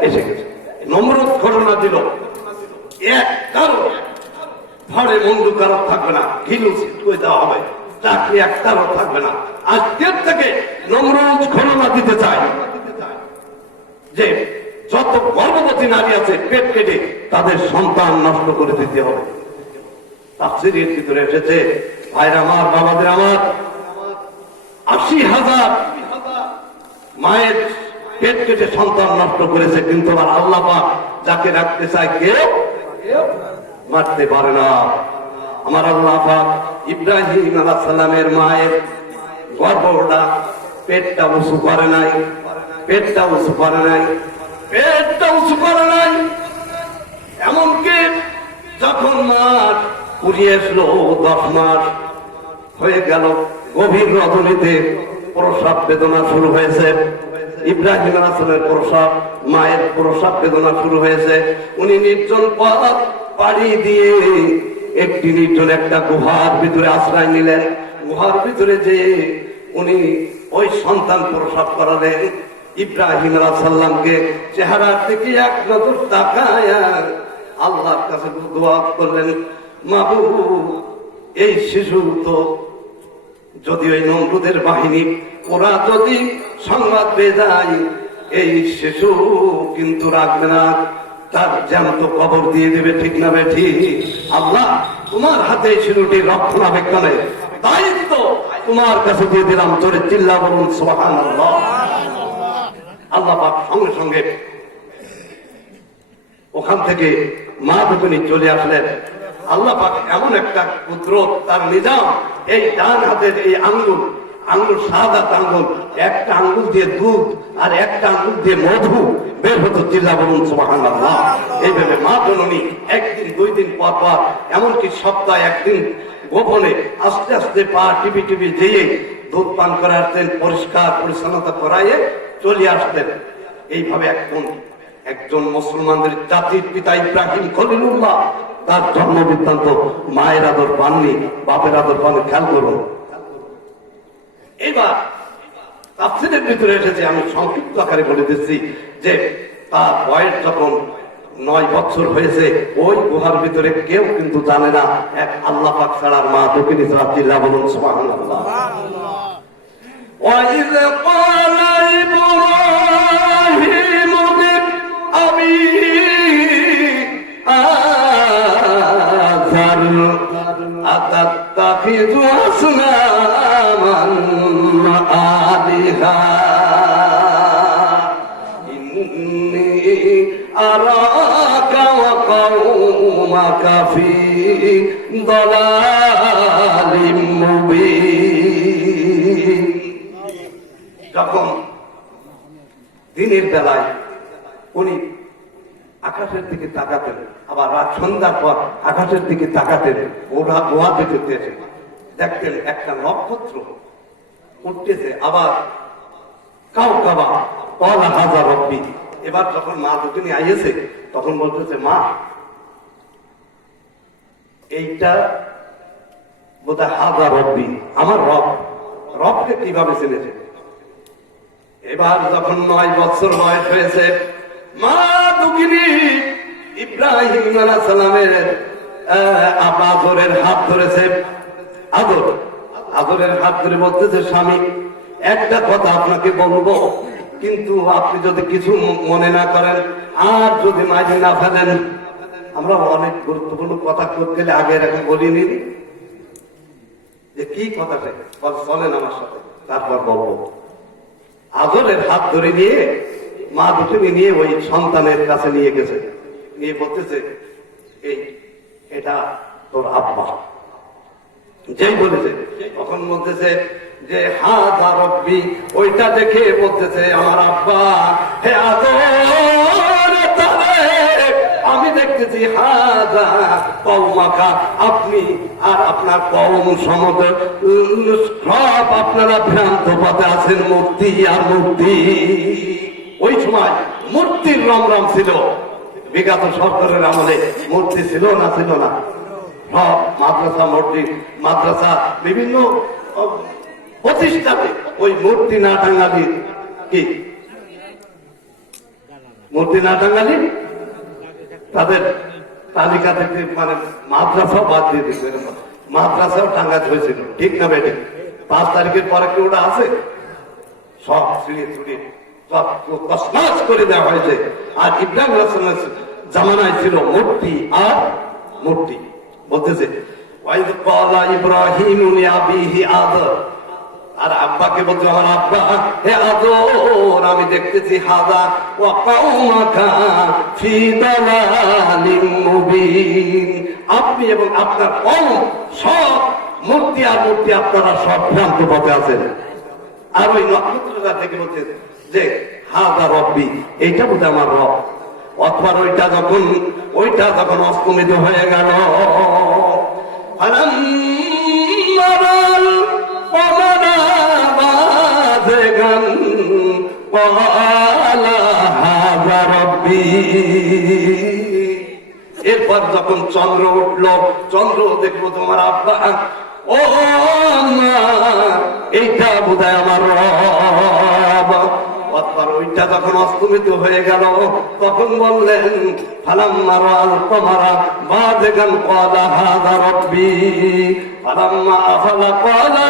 এসে গেছে। ঘটনা দিল। থাকবে না। ঘিলু করে দেওয়া হবে। চাকরি এক থাকবে না। আজকের থেকে ঘটনা দিতে চাই যে যত গর্ভবতী নারী আছে, পেট কেটে তাদের সন্তান নষ্ট করে দিতে হবে। তাফসিরের ভিতরে এসেছে, ভাইরা আমার, বাবাদের আমার, আশি হাজার মায়ের পেট কেটে সন্তান নষ্ট করেছে, কিন্তু আর আল্লাহ যাকে রাখতে চায় কেউ মারতে পারে না। আমার আল্লাহ ইব্রাহিম আলাহ সাল্লামের মায়ের গর্ভটা পেটটা উঁচু করে নাই, পেটটা উঁচু করে নাই, পেটটা উঁচু করে নাই। এমনকি যখন মাস পুড়িয়ে এসলো দশ মাস হয়ে গেল, গভীর রজনীতে প্রসাব বেদনা শুরু হয়েছে। ইব্রাহিম আসলের প্রসাব, মায়ের প্রসাব বেদনা শুরু হয়েছে। উনি নির্জন পথ পাড়ি দিয়ে একটি নির্জন একটা গুহার ভিতরে আশ্রয় নিলেন। গুহার ভিতরে যে উনি ওই সন্তান প্রসাব করালেন। ইব্রাহিম সাল্লামকে চেহারার থেকে এক নজর তাকায় আল্লাহর কাছে দোয়া করলেন মাবু এই শিশু তো যদি ওই নমরুদের বাহিনী, ওরা যদি সংবাদ পেয়ে যায়, এই শিশু কিন্তু রাখবে না। তার জ্যান্ত কবর দিয়ে দেবে, ঠিক না বে ঠিক। আল্লাহ, তোমার হাতে এই শিশুটির রক্ষণাবেক্ষণের দায়িত্ব তোমার কাছে দিয়ে দিলাম তোরে চিল্লা বলুন সোহান আল্লাহ পাক সঙ্গে সঙ্গে ওখান থেকে মা দুজনী চলে আসলেন। আল্লাহ পাক এমন একটা কুদরত, তার নিজাম, এই ডান হাতের এই আঙ্গুল আঙ্গুল সাদা আঙ্গুল, একটা আঙ্গুল দিয়ে দুধ আর একটা আঙ্গুল দিয়ে মধু বের হতো চিল্লা বলুন এইভাবে মা জননী একদিন, দুই দিন পর পর, এমনকি সপ্তাহে একদিন গোপনে আস্তে আস্তে পা টিপি টিপি দিয়ে দুধ পান করাতেন, পরিষ্কার পরিচ্ছন্নতা করাইয়ে চলে আসতেন। এইভাবে একজন একজন মুসলমানদের জাতির পিতা ইব্রাহিম খলিলুল্লাহ তার জন্ম বৃত্তান্ত মায়ের আদর পাননি বাপের আদর পাননি খেয়াল করুন। এবার তাফসিরের ভিতরে এসেছে আমি সংক্ষিপ্ত আকারে বলে দিচ্ছি যে তার বয়স যখন নয় বছর হয়েছে ওই গুহার ভিতরে কেউ কিন্তু জানে না এক আল্লাহ পাক ছাড়া মা দক্ষিণ ইসরাতিল্লাহ বলুন সুবহানাল্লাহ। ওয়াইজ ক্বালা ইব্রাহিম إني أراك وقومك في ضلال مبين যখন দিনের বেলায় উনি আকাশের দিকে তাকাতেন আবার রাত সন্ধ্যার পর আকাশের দিকে তাকাতেন ওরা গোয়া দেখতে এসে দেখতেন একটা নক্ষত্র উঠতেছে আবার কাউ কাবা কল হাজার রব্বি এবার যখন মা দুজনই আইয়েছে, তখন বলতেছে, মা, এইটা বোধহয় হাজার রব্বি, আমার রব, রবকে কীভাবে চিনেছে? এবার যখন নয় বছর বয়স হয়েছে, মা দুঃখিনী ইব্রাহিম আলাহ সালামের আদরের হাত ধরেছে। আদর, আদরের হাত ধরে বলতেছে, স্বামী, একটা কথা আপনাকে বলব। কিন্তু আপনি যদি কিছু মনে না করেন আর যদি মাঝে না ফেলেন আমরা অনেক গুরুত্বপূর্ণ কথা করতে গেলে আগে এরকম বলিনি। যে কি কথা সে বল, চলেন আমার সাথে তারপর বলব। আদরের হাত ধরে নিয়ে মা দুটোকে নিয়ে ওই সন্তানের কাছে নিয়ে গেছে। নিয়ে বলতেছে এই এটা তোর আব্বা। যেই বলেছে তখন বলতেছে যে হাজা রব্বি, ওইটা দেখে বলতেছে, আমার আব্বা, হে আমি দেখতেছি, হাজা কৌমাখা আপনি আর আপনার কৌম সমত সব আপনারা ভ্রান্ত পথে আছেন মূর্তি আর মূর্তি ওই সময় মূর্তির রমরম ছিল। বিগত সরকারের আমলে মূর্তি ছিল না ছিল না। সব মাদ্রাসা মসজিদ মাদ্রাসা বিভিন্ন প্রতিষ্ঠাতে ওই মূর্তি না কি? মূর্তি না তাদের তালিকা থেকে মানে মাদ্রাসাও বাদ দিয়ে মাদ্রাসাও টাঙ্গাতে হয়েছিল। ঠিক না বেটে? পাঁচ তারিখের পরে কি ওটা আছে? সব ছিঁড়ে করে দেওয়া হয়েছে। আর ইব্রাহিম হাসানের জামানায় ছিল মূর্তি আর মূর্তি। বলতেছে ইব্রাহিম আদর আর আব্বাকে বলছে, আমার আব্বা, হে আদর, আমি দেখতেছি হাদা ও আপনি এবং আপনার কম সব মূর্তি আর মূর্তি আপনারা সব ভ্রান্ত পথে আছেন। আর ওই নক্ষত্রটা দেখে বলছে যে, হাদা রব্বি, এইটা বোধ আমার রব। অথবা ওইটা যখন ওইটা যখন অস্তমিত হয়ে গেল। এরপর যখন চন্দ্র উঠল, চন্দ্র দেখব তোমার আব্বা। ও এইটা বোধ আমার রবার ওইটা যখন অস্তমিত হয়ে গেল, তখন বললেন, ফালাম্মা রাল তোমারা বা দেখান কলা হাজার রব্বি ফালাম্মা আফালা কলা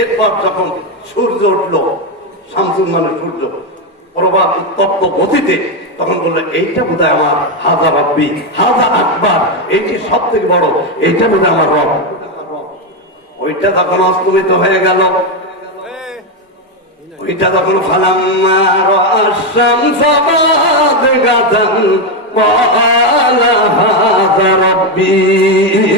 এরপর যখন সূর্য উঠল শামসুল সূর্য, প্রভাত তখন বলল, এইটা বোধ আমার হাজা রব্বি হাজা আকবার, এইটি সব থেকে বড়, এইটা বোধ আমার রব। ওইটা তখন অস্তমিত হয়ে গেল। ওইটা তখন ফালাম্মা রাশাম সাবাদ গাদান قال هذا ربي